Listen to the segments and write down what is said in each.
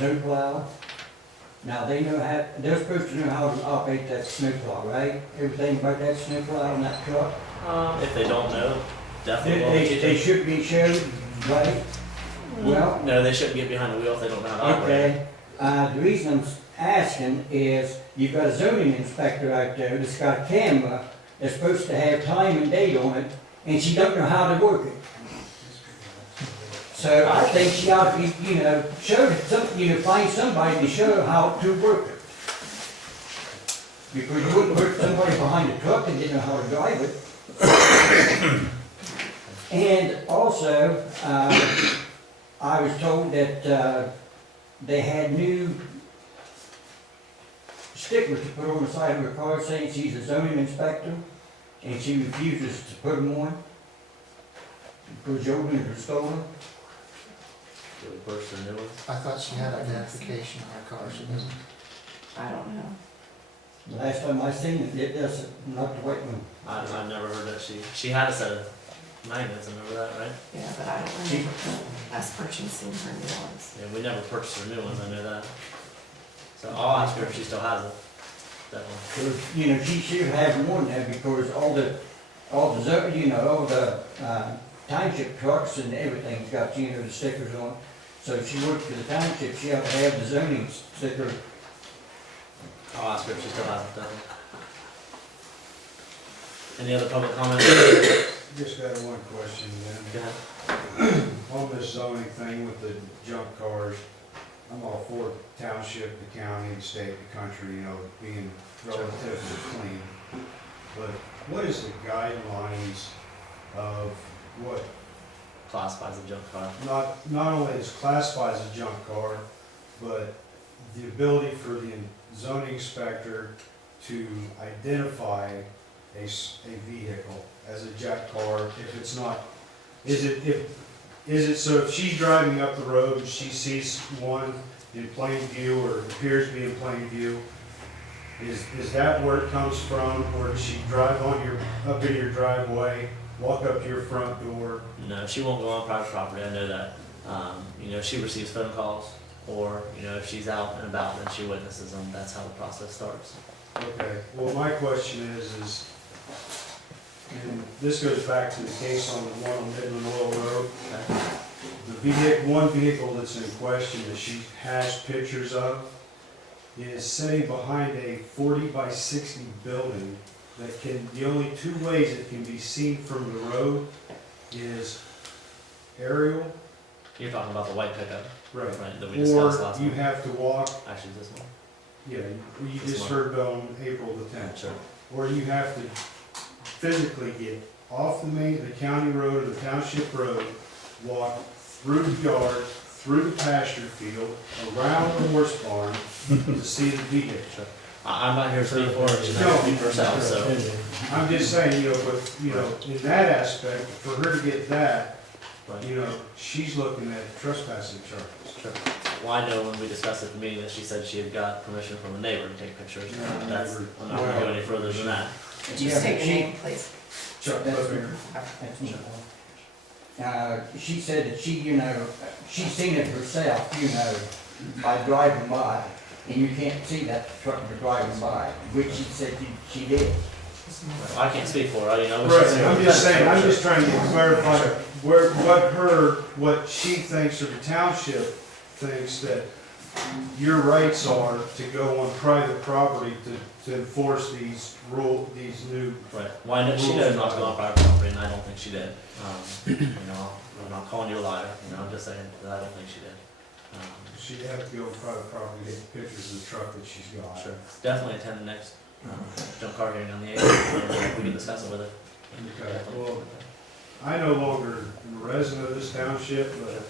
snowplow. Now, they're supposed to know how to operate that snowplow, right? Everything about that snowplow and that truck. If they don't know, definitely will. They should be showed, right? Well, No, they shouldn't get behind the wheel if they don't know how to operate. okay. The reason I'm asking is you've got a zoning inspector out there that's got a camera that's supposed to have time and date on it, and she don't know how to work it. So I think she ought to be, find somebody to show her how to work it. Because you wouldn't put somebody behind a truck that didn't know how to drive it. And also, I was told that they had new stickers to put on the side of her car saying she's a zoning inspector, and she refuses to put them on because the old ones are stolen. Do we purchase a new one? I thought she had identification on her car, she doesn't. I don't know. The last time I seen it, it doesn't, not the white one. I've never heard that she had a set of magnets, remember that, right? Yeah, but I don't remember us purchasing her new ones. Yeah, we never purchased her new ones, I know that. So I'll ask her if she still has it. Definitely. Because, she should have one there because all the township trucks and everything's got, the stickers on. So if she works for the township, she ought to have the zoning sticker. I'll ask her if she still has it, definitely. Any other public comments? Just got one question Go then. ahead. On this zoning thing with the junk cars, I'm all for township, the county, the state, the country, being relatively clean. But what is the guidelines of what, Classifies a junk car. not only is classified as a junk car, but the ability for the zoning inspector to identify a vehicle as a junk car if it's not, is it so if she's driving up the road and she sees one in plain view or appears to be in plain view, is that where it comes from, or does she drive up in your driveway, walk up to your front door? No, she won't go on private property, I know that. She receives phone calls, or, if she's out and about, then she witnesses them, that's how the process starts. Okay, well, my question is, and this goes back to the case on the one on Midland Oil Road. One vehicle that's in question that she has pictures of is sitting behind a 40 by 60 building that the only two ways it can be seen from the road is aerial. You're talking about the white pickup, Right. that we discussed last Or you month. have to walk, Actually, this one. yeah, you This just one. heard on April the 10th. Sure. Or you have to physically get off the county road or the township road, walk through the yard, through the pasture field, around the horse barn to see the vehicle. Sure. I'm not here to speak for her, she's not here to speak for herself, so. I'm just saying, in that aspect, for her to get that, Right. she's looking at trespassing charges. Sure. Well, I know when we discussed at the meeting that she said she had got permission from a neighbor to take pictures. Yeah, That's, neighbor. I'm not gonna go any further than that. Could you Yeah, state but your name, please? Chuck That's Butler. That's me. She said that she's seen it herself, by driving by, and you can't see that truck driving by, which she said she did. I can't speak for her, Right, I'm just saying, I'm just trying to clarify what she thinks or the township thinks that your rights are to go on private property to enforce these new. Right, well, I know she knows not to go on private property, and I don't think she did. I'm not calling you a liar, I'm just saying that I don't think she did. She'd have to go on private property to get pictures of the truck that she's got. Sure, definitely attend the next junk car hearing on the 8th, we can discuss it with her. Okay, well, I no longer am a resident of this township, but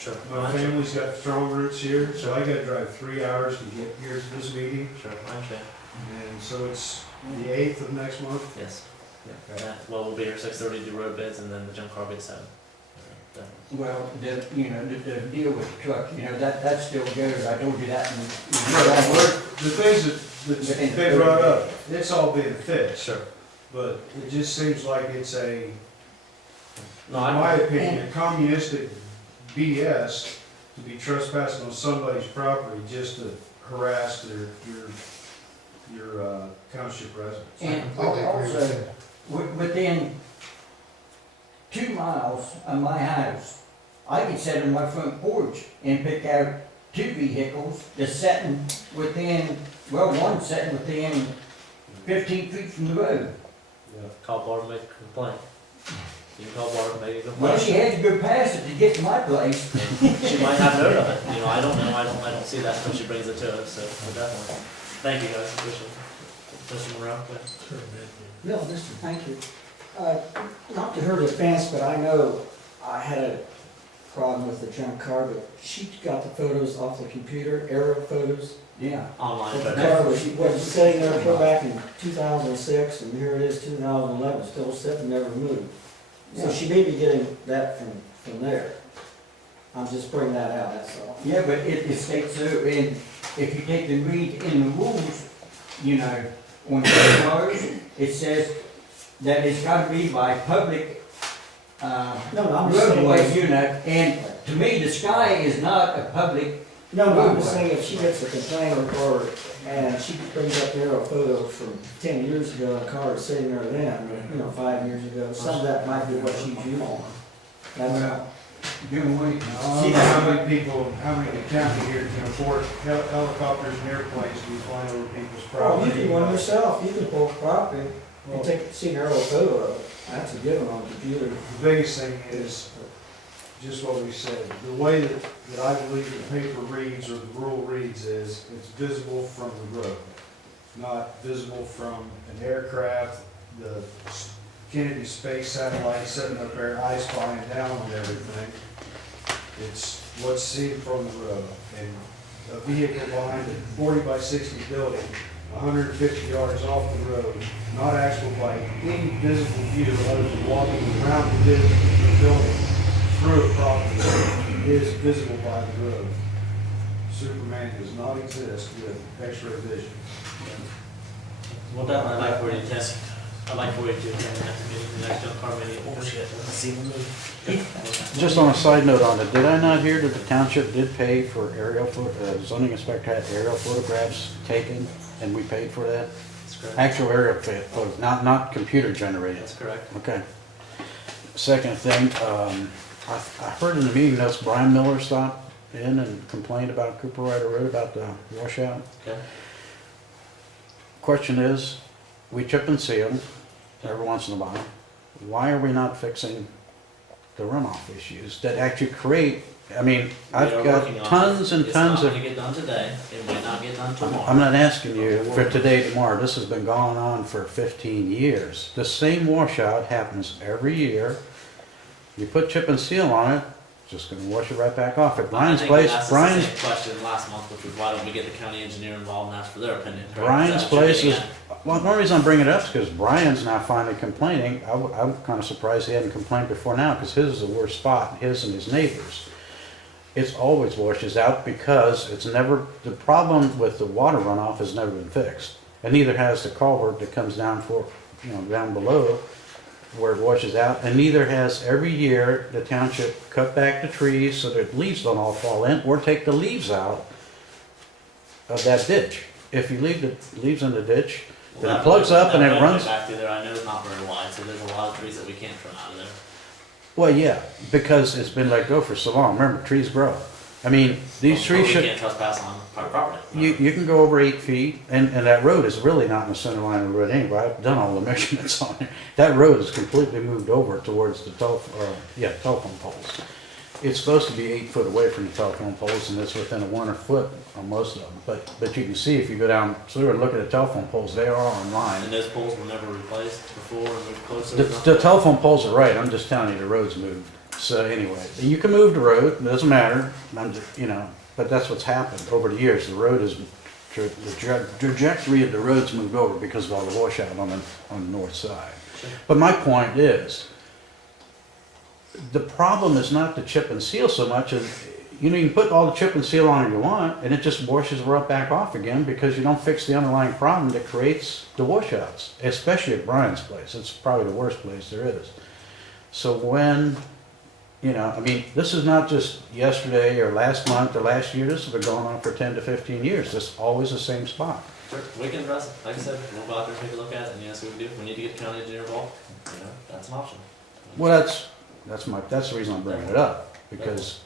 Sure. my family's got strong roots here, so I gotta drive 3 hours to get here to this meeting. Sure, I understand. And so it's the 8th of next month. Yes. Okay. Yeah, well, we'll be here 6:30 to do road bids, and then the junk car will be at 7. Well, the deal with the truck, that still goes, I told you that. The things that they brought up, it's all being fixed, Sure. but it just seems like it's in No, my opinion, a communistic BS to be trespassing on somebody's property just to harass your township residents. And Completely agree with also, you. within 2 miles of my house, I can sit on my front porch and pick out 2 vehicles that's sitting within, well, one sitting within 15 feet from the road. Yeah. Call Barb and make a complaint. You can call Barb and make a Well, complaint. she had to go past it to get to my place. She might have note of it, you know, I don't know, I don't see that until she brings it to us, so definitely. Thank you guys, appreciate it. Mr. Monroe, go ahead. Bill, Mr. Thank you. Not to her defense, but I know I had a problem with the junk car, but she got the photos off the computer, aerial photos. Yeah. Online, The but car was sitting there put back in 2006, and here it is, 2011, still sitting, never moved. So she may be getting that from there. I'm just bringing that out, that's all. Yeah, but it states so, and if you take and read in the rules, you know, on the cars, it says that it's gotta be by public, No, I'm just saying. roadway, you know, and to me, the sky is not a public, No, I'm just saying if she gets a complaint or, and she brings up the aerial photo from 10 years ago, a car was sitting there then, 5 years ago, some of that might be what she's using. That's all. doing what, I don't know how many in the county here can afford helicopters and airplanes to be flying over people's Oh, property. you can one yourself, you can pull property Well, and see an aerial photo of it. That's a given on the computer. The biggest thing is just what we said. The way that I believe the paper reads or the rule reads is it's visible from the road, not visible from an aircraft, the Kennedy Space Satellite sitting up there, eyes flying down on everything. It's what's seen from the road. And a vehicle behind a 40 by 60 building, 150 yards off the road, not actual by any visible view other than walking around the building through a property is visible by the road. Superman does not exist with X-ray vision. Well, definitely, I'd like for you to test, I'd like for you to attend the next meeting, the next junk car meeting. Oh, shit, let's see the movie. Just on a side note on it, did I not hear that the township did pay for zoning inspector had aerial photographs taken, and we paid for that? That's correct. Actual aerial photos, not computer generated? That's correct. Okay. Second thing, I heard in the meeting notes Brian Miller stopped in and complained about Cooper Rider Road, about the washout. Okay. Question is, we chip and seal every once in a while. Why are we not fixing the runoff issues that actually create, I mean, We I've are got working on tons it. and tons It's not of, gonna get done today, it may not get done tomorrow. I'm not asking you for today, tomorrow, this has been going on for 15 years. The same washout happens every year. You put chip and seal on it, it's just gonna wash it right back off. At Brian's place, Brian's question last month, which was why don't we get the county engineer involved and ask for their opinion? correct? Brian's Is that what you're place is, getting at? well, one reason I'm bringing it up is because Brian's now finally complaining. I'm kind of surprised he hadn't complained before now, because his is the worst spot, his and his neighbors. It's always washes out because it's never, the problem with the water runoff has never been fixed. And neither has the culvert that comes down down below where it washes out, and neither has every year the township cut back the trees so that leaves don't all fall in, or take the leaves out of that ditch. If you leave the leaves in the ditch, Well, then it that plugs road- up and that it road runs. Back through there, I know is not very wide, so there's a lot of trees that we can't trim out of there. Well, yeah, because it's been let go for so long. Remember, trees grow. I mean, these But trees we should, can't trespass on private property. you can go over 8 feet, and that road is really not in the center line of the road anyway. I've done all the measurements on it. That road is completely moved over towards the telephone poles. It's supposed to be 8 foot away from the telephone poles, and it's within a 1 foot on most of them. But you can see if you go down through and look at the telephone poles, they are on line. And those poles were never replaced before and moved closer. The telephone poles are right, I'm just telling you, the road's moved. So anyway, you can move the road, it doesn't matter, but that's what's happened over the years. The road is, the trajectory of the road's moved over because of all the washout on the north side. Sure. But my point is, the problem is not the chip and seal so much as, you can put all the chip and seal on it you want, and it just washes right back off again because you don't fix the underlying problem that creates the washouts, especially at Brian's place. It's probably the worst place there is. So when You know, I mean, this is not just yesterday or last month or last year, this has been going on for 10 to 15 years, this is always the same spot. Sure, we can address it. Like I said, we'll go out there, take a look at it, and see what we do. We need to get the county engineer involved. That's an option. Well, that's the reason I'm bringing it up, because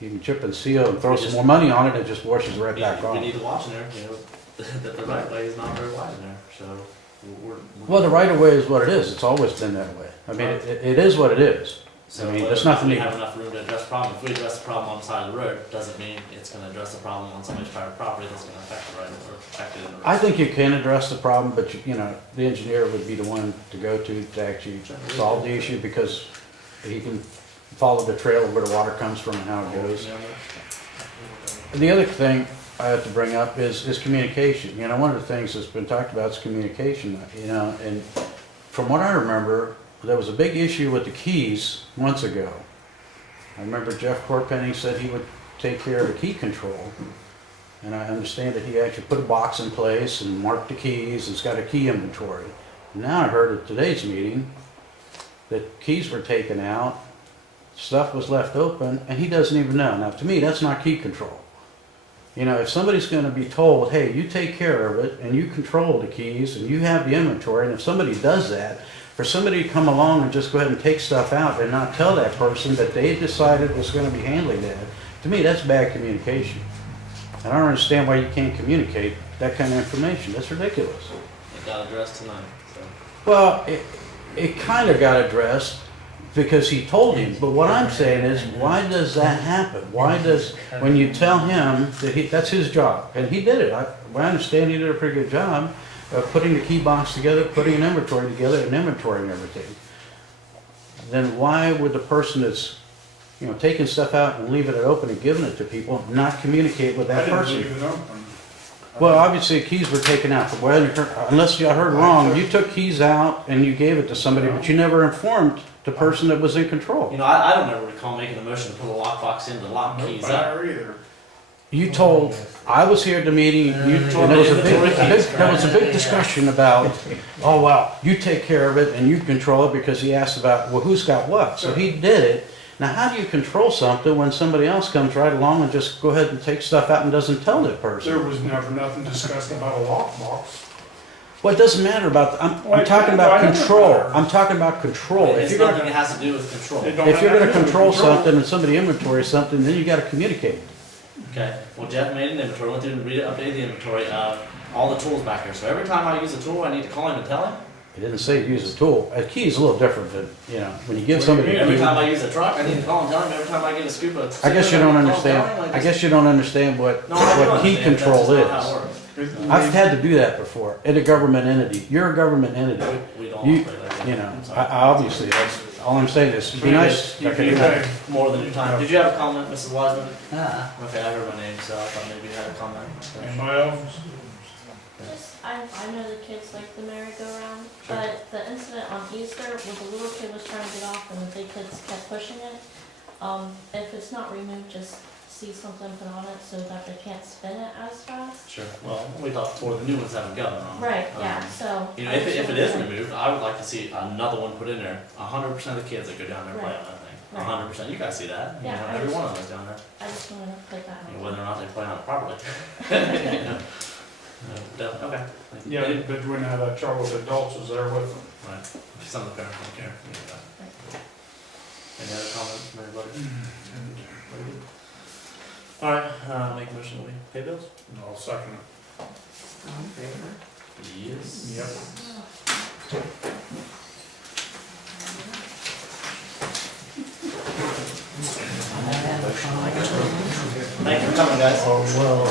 you can chip and seal and throw some more money on it, it just washes right back We off. need to watch in there, that the right way is not very wide in there, so we're. Well, the right of way is what it is, it's always been that way. I mean, it is what it is. So I mean, whether there's nothing we to- have enough room to address the problem. If we address the problem on the side of the road, doesn't mean it's gonna address the problem on somebody's private property that's gonna affect the right, or affect it in the road. I think you can address the problem, but you know, the engineer would be the one to go to actually solve the issue, because he can follow the trail of where the water comes from and how it goes. And the other thing I have to bring up is communication. You know, one of the things that's been talked about is communication, you know, and from what I remember, there was a big issue with the keys months ago. I remember Jeff Corpenny said he would take care of the key control. And I understand that he actually put a box in place and marked the keys, and it's got a key inventory. Now I heard at today's meeting that keys were taken out, stuff was left open, and he doesn't even know. Now, to me, that's not key control. You know, if somebody's gonna be told, hey, you take care of it, and you control the keys, and you have the inventory, and if somebody does that, for somebody to come along and just go ahead and take stuff out and not tell that person that they decided was gonna be handling that, to me, that's bad communication. And I don't understand why you can't communicate that kind of information. That's ridiculous. It got addressed tonight, so. Well, it kind of got addressed because he told him, but what I'm saying is, why does that happen? Why does, when you tell him that that's his job, and he did it, I understand he did a pretty good job of putting the key box together, putting an inventory together, and inventorying everything. Then why would the person that's, you know, taking stuff out and leaving it open and giving it to people not communicate with that person? I didn't leave it open. Well, obviously, keys were taken out, but unless you heard wrong, you took keys out and you gave it to somebody, but you never informed the person that was in control. I don't ever recall making a motion to put a lockbox in to lock keys up. Fire either. You told, I was here at the meeting, and there was a big discussion about, oh, well, you take care of it and you control it, because he asked about, well, who's got what? So he did it. Now, how do you control something when somebody else comes right along and just go ahead and take stuff out and doesn't tell that person? There was never nothing discussed about a lockbox. Well, it doesn't matter about, I'm Why- talking why about does it control. matter? I'm talking about control. If It's you're gonna, nothing that has to do with control. It don't if you're have gonna to do with control something and somebody inventories something, then you gotta communicate. Okay, well, Jeff made an inventory, went through and updated the inventory of all the tools back here. So every time I use a tool, I need to call him and tell him. He didn't say use a tool. A key is a little different than, you know, when you give somebody a Every key. time I use a truck, I need to call and tell him. Every time I get a scoop of. I guess you don't I need to call and understand, tell him. I guess you don't understand what No, I do key understand, but control that's just not how it is. works. I've had to do that before, in a government entity. You're a government entity. We don't You, operate like that. you know, I'm sorry. I obviously, that's, all I'm saying is, be nice. You Okay. had more than your time. Did you have a comment, Mrs. Wiseman? Uh-uh. Okay, I heard my name, so I thought maybe you had a comment. Anybody else? Just, I know the kids like the merry-go-round, Sure. but the incident on Easter where the little kid was trying to get off and the big kids kept pushing it, if it's not removed, just see something put on it so that they can't spin it as fast. Sure. Well, we thought before the new ones haven't got it on. Right, yeah, so. If it is removed, I would like to see another one put in there. 100% of the kids that go down there play on that thing. Right. 100%. You guys see that? Yeah, I Every just- one of those down there. I just wanted to put that on. Whether or not they play on it properly. Definitely. Okay. Yeah, but when that child with adults was there with them. Right. Some of the parents don't care. Any other comments from anybody? All right. Make a motion. We pay bills. I'll second it. All in favor? Yes. Yep. Thank you for coming, guys. Oh, well.